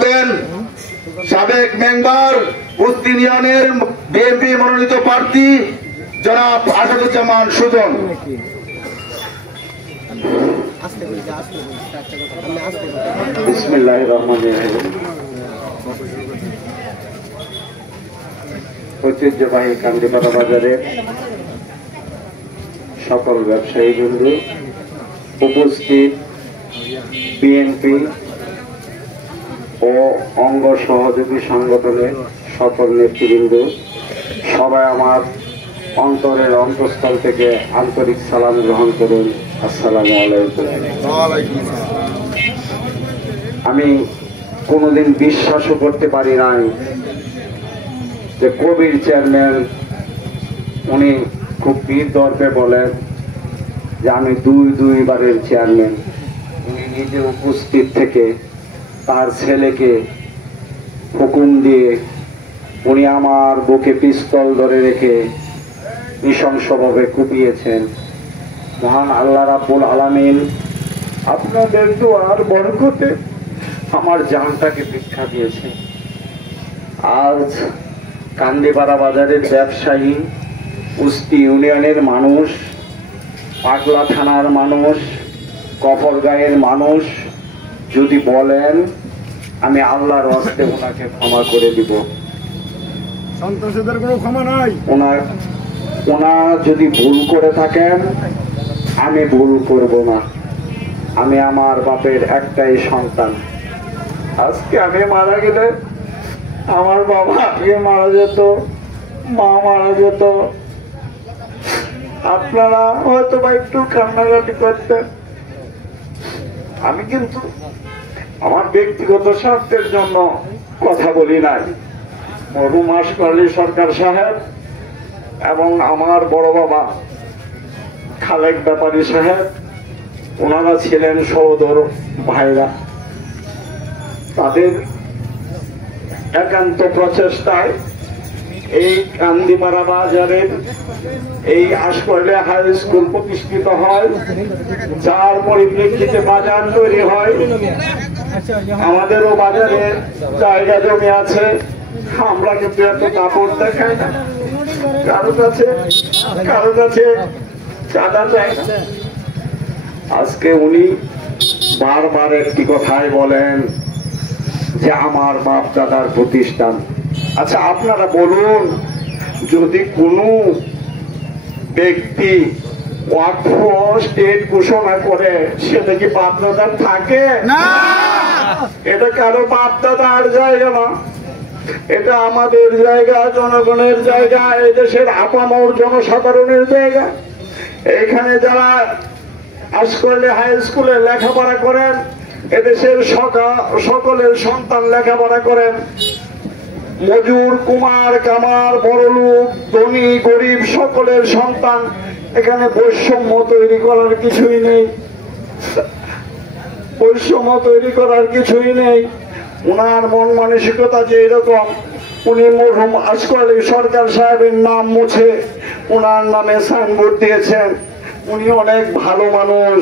রাখবেন সাবেক মেম্বার কুস্তি ইউনিয়নের বিএনপি মনোনীত প্রার্থী জনাব আসাদুজ্জামান সুজন। বিসমিল্লাহির রহমানির রহিম। ঐতিহ্যবাহী কান্দিপাড়া বাজারের সকল ব্যবসায়ী বৃন্দ, উপস্থিত বিএনপি ও অঙ্গ সহযোগী সংগঠনের সকল নেতৃবৃন্দ, সবাই আমার অন্তরের অন্তঃস্থল থেকে আন্তরিক সালাম গ্রহণ করুন। আসসালামু আলাইকুম। আমি কোনোদিন বিশ্বাসও করতে পারি নাই যে কবির চেয়ারম্যান উনি খুব বীর দর্পে বলেন যে আমি দুইবারের চেয়ারম্যান। উনি নিজে উপস্থিত থেকে তার ছেলেকে হুকুম দিয়ে উনি আমার বুকে পিস্তল ধরে রেখে নৃশংসভাবে কুপিয়েছেন। মহান আল্লাহ রাব্বুল আলামিন আপনাদের দোয়ার বরকতে আমার জানটাকে ভিক্ষা দিয়েছে। আজ কান্দিপাড়া বাজারের ব্যবসায়ী, কুস্তি ইউনিয়নের মানুষ, পাগলা থানার মানুষ, কফরগাঁয়ের মানুষ যদি বলেন আমি আল্লাহর হস্তে ওনাকে ক্ষমা করে দিব, সন্ত্রাসীদের কোনো ক্ষমা নাই। ওনার যদি ভুল করে থাকেন আমি ভুল করব না। আমি আমার বাপের একটাই সন্তান। আজকে আমি মারা গেলে আমার বাবা আগে মারা যেত, মা মারা যেত, আপনারা হয়তো বা একটু কান্নাকাটি করতেন। আমি কিন্তু আমার ব্যক্তিগত স্বার্থের জন্য কথা বলি নাই। মরহুম আশফাক আলী সরকার সাহেব এবং আমার বড় বাবা খালেক ব্যাপারী সাহেব, ওনারা ছিলেন সহোদর ভাইরা। তাদের একান্ত প্রচেষ্টায় এই কান্দিপাড়া বাজারের এই আশফাক আলী হাই স্কুল প্রতিষ্ঠিত হয়, যার পরিপ্রেক্ষিতে বাজার তৈরি হয়। আমাদেরও বাজারে জায়গা জমি আছে, আমরা কিন্তু এত কাপড় দেখাই না, কারো কাছে চাঁদা চাই না। আজকে উনি বারবার একটি কথাই বলেন যে আমার বাপ দাদার প্রতিষ্ঠান। আচ্ছা আপনারা বলুন, যদি কোনো ব্যক্তি ওয়াকফ স্টেট ঘোষণা করে সেটা কি বাপ দাদার থাকে না? এটা কারো বাপ দাদার জায়গা না, এটা আমাদের জায়গা, জনগণের জায়গা, এই দেশের আপামর জনসাধারণের জায়গা। এখানে যারা আশফাক আলী হাই স্কুলে লেখাপড়া করেন, এদেশের সকলের সন্তান লেখাপড়া করেন। মজুর, কুমার, কামার, বড়লোক, ধনী, গরিব সকলের সন্তান। এখানে বৈষম্য তৈরি করার কিছুই নেই, বৈষম্য তৈরি করার কিছুই নেই। উনার মন মানসিকতা যে এরকম, উনি মরহুম আশফাক আলী সরকার সাহেবের নাম মুছে উনার নামে সাইনবোর্ড দিয়েছেন। উনি অনেক ভালো মানুষ,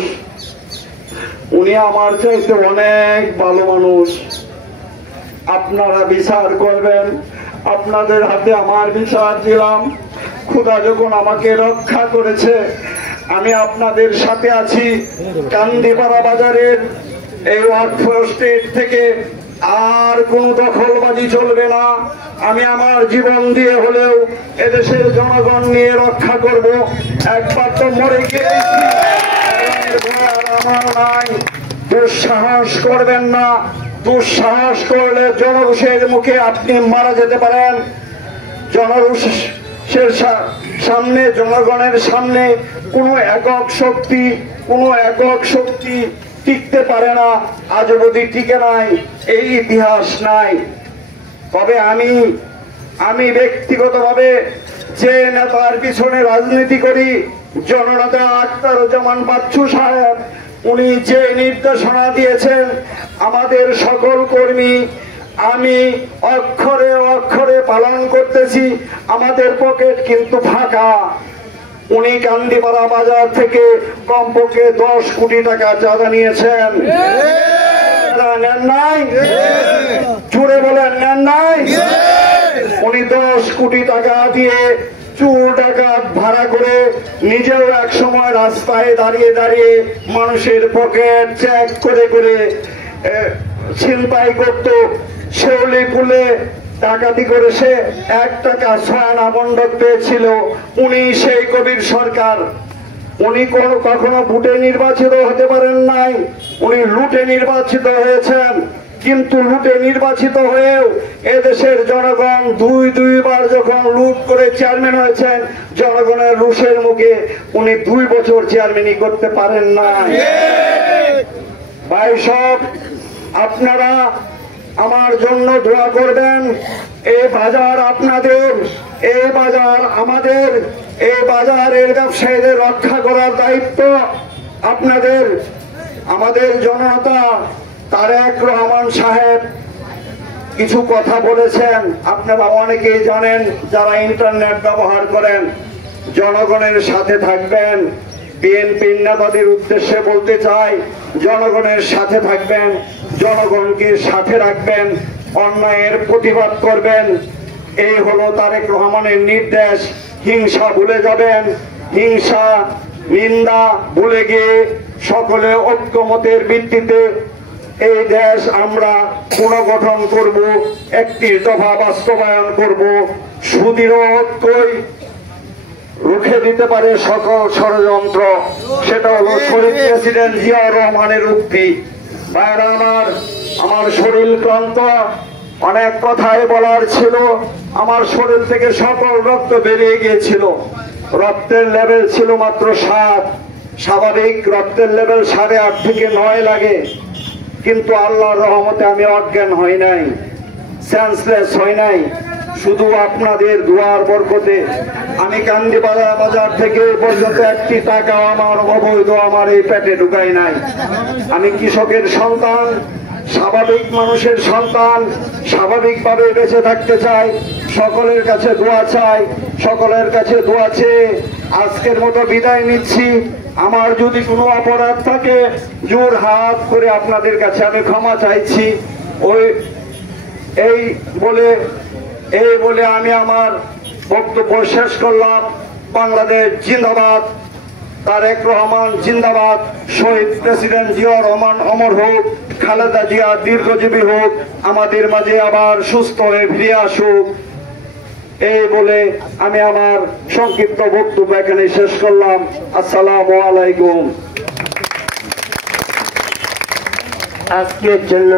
উনি আমার চাইতে অনেক ভালো মানুষ। আপনারা বিচার করবেন, আপনাদের হাতে আমার বিচার দিলাম। খোদা যখন আমাকে রক্ষা করেছে, আমি আপনাদের সাথে আছি। কান্দিপাড়া বাজারের এই ওয়াকফ স্টেট থেকে আর কোনো দখলবাজি চলবে না। আমি আমার জীবন দিয়ে হলেও এদেশের জনগণ নিয়ে রক্ষা করব। একবার তো মরে গিয়েছি, আমার নাই। দুঃসাহস করবেন না, দুঃসাহস করলে জনরোষের মুখে আপনি মারা যেতে পারেন। জনরোষের সামনে, জনগণের সামনে কোনো একক শক্তি টিকতে পারে না, আজ অবধি টিকে নাই, এই ইতিহাস নাই। তবে আমি ব্যক্তিগতভাবে যে নেতার পিছনে রাজনীতি করি, জননেতা আখতারুজ্জামান বাচ্চু সাহেব, উনি যে নির্দেশনা দিয়েছেন আমাদের সকল কর্মী আমি অক্ষরে অক্ষরে পালন করতেছি। আমাদের পকেট কিন্তু ফাঁকা। উনি কান্দিপাড়া বাজার থেকে কমপক্ষে 10 কোটি টাকা চাঁদা নিয়েছেন, নাই? কোটি টাকা দিয়ে চোর ডাকাত ভাড়া করে নিজেও এক সময় রাস্তায় দাঁড়িয়ে দাঁড়িয়ে মানুষের পকেট চেক করে করে ছিনতাই করত। শেওলি পুলে ডাকাতি করে সে 1 টাকা 6 আনা বন্ধক পেয়েছিল। উনি সেই কবির সরকার। উনি কখনো ভোটে নির্বাচিত হতে পারেন নাই, উনি লুটে নির্বাচিত হয়েছেন। কিন্তু লুটে নির্বাচিত হয়েও এদেশের জনগণ দুইবার যখন লুট করে চেয়ারম্যান হয়েছেন, জনগণের রোষের মুখে উনি 2 বছর চেয়ারম্যানই করতে পারেন না। ভাই সব, আপনারা আমার জন্য দোয়া করবেন। এই বাজার আপনাদের, এই বাজার আমাদের, এই বাজারের ব্যবসায়ীদের রক্ষা করার দায়িত্ব আপনাদের। আমাদের জননেতা তারেক রহমান সাহেব কিছু কথা বলেছেন, আপনারা অনেকেই জানেন যারা ইন্টারনেট ব্যবহার করেন। জনগণের সাথে থাকবেন। বিএনপি নেতাদের উদ্দেশ্যে বলতে চাই, জনগণের সাথে থাকবেন, জনগণকে সাথে রাখবেন, অন্যায়ের প্রতিবাদ করবেন। এই হলো তারেক রহমানের নির্দেশ। হিংসা ভুলে যাবেন, হিংসা নিন্দা ভুলে গিয়ে সকলে ঐক্যমতের ভিত্তিতে এই দেশ আমরা পুনর্গঠন করব, একটি দফা বাস্তবায়ন করব। সুদৃঢ় ঐক্যই রুখে দিতে পারে সকল ষড়যন্ত্র। সেটা হলো শহীদ প্রেসিডেন্ট জিয়াউর রহমানের উক্তি। ভাইরা আমার শরীর ক্লান্ত, অনেক কথাই বলার ছিল। আমার শরীর থেকে সকল রক্ত বেরিয়ে গিয়েছিল। রক্তের লেভেল ছিল মাত্র 7। স্বাভাবিক রক্তের লেভেল 8.5 থেকে 9 লাগে। কিন্তু আল্লাহর রহমতে আমি অজ্ঞান হই নাই, সেন্সলেস হই নাই। শুধু আপনাদের দোয়ার বরকতে আমি কান্দি বাজার থেকে পর্যন্ত 1টি টাকাও আমার অবৈধ আমার এই পেটে ঢুকাই নাই। আমি কৃষকের সন্তান, স্বাভাবিক মানুষের সন্তান, স্বাভাবিকভাবে বেঁচে থাকতে চাই। সকলের কাছে দোয়া চাই, সকলের কাছে দোয়া চেয়ে আজকের মতো বিদায় নিচ্ছি। আমার যদি কোনো অপরাধ থাকে জোর হাত করে আপনাদের কাছে আমি ক্ষমা চাইছি। এই বলে আমি আমার বক্তব্য শেষ করলাম। বাংলাদেশ জিন্দাবাদ, তারেক রহমান জিন্দাবাদ, শহীদ প্রেসিডেন্ট জিয়াউর রহমান অমর হোক, খালেদা জিয়া দীর্ঘজীবী হোক, আমাদের মাঝে আবার সুস্থ হয়ে ফিরে আসুক। এই বলে আমি আমার সংক্ষিপ্ত বক্তব্য এখানে শেষ করলাম। আসসালামু আলাইকুম। আজকের জন্য